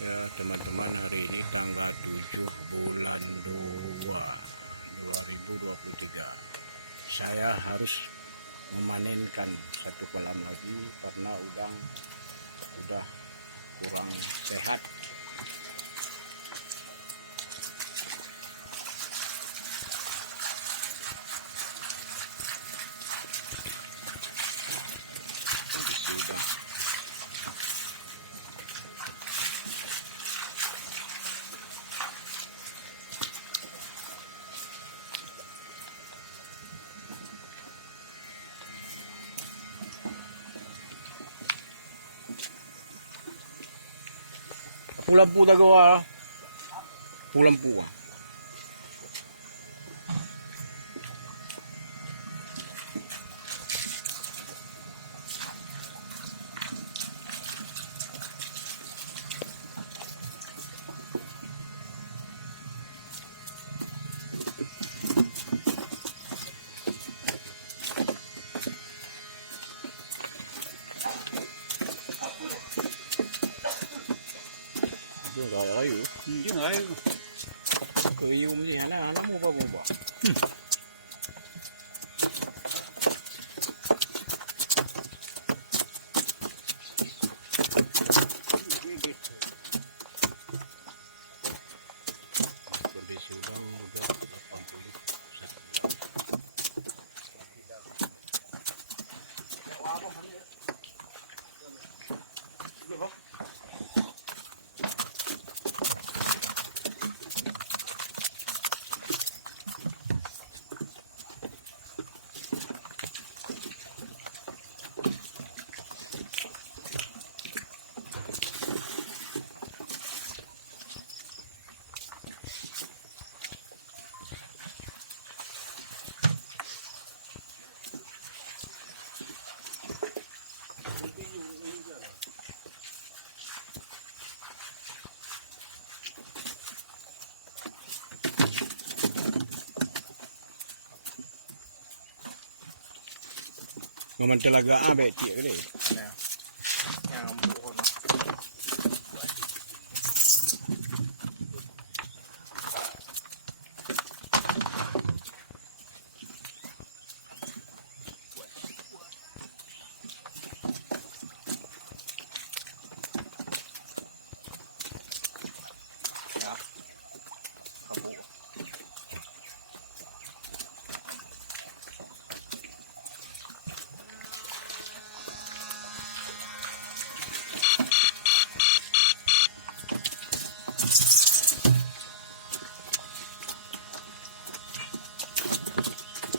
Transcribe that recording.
Ya, teman-teman, hari ini tanggal 7 bulan 2 2023. Saya harus memanenkan satu kolam lagi karena udang sudah kurang sehat. Pulang-pu tagawa. Pulang-pu. Rồi ơi, chứ ơi, cười yêu gì hả nó mua bao mua. Memang talaga abe tiyak ni.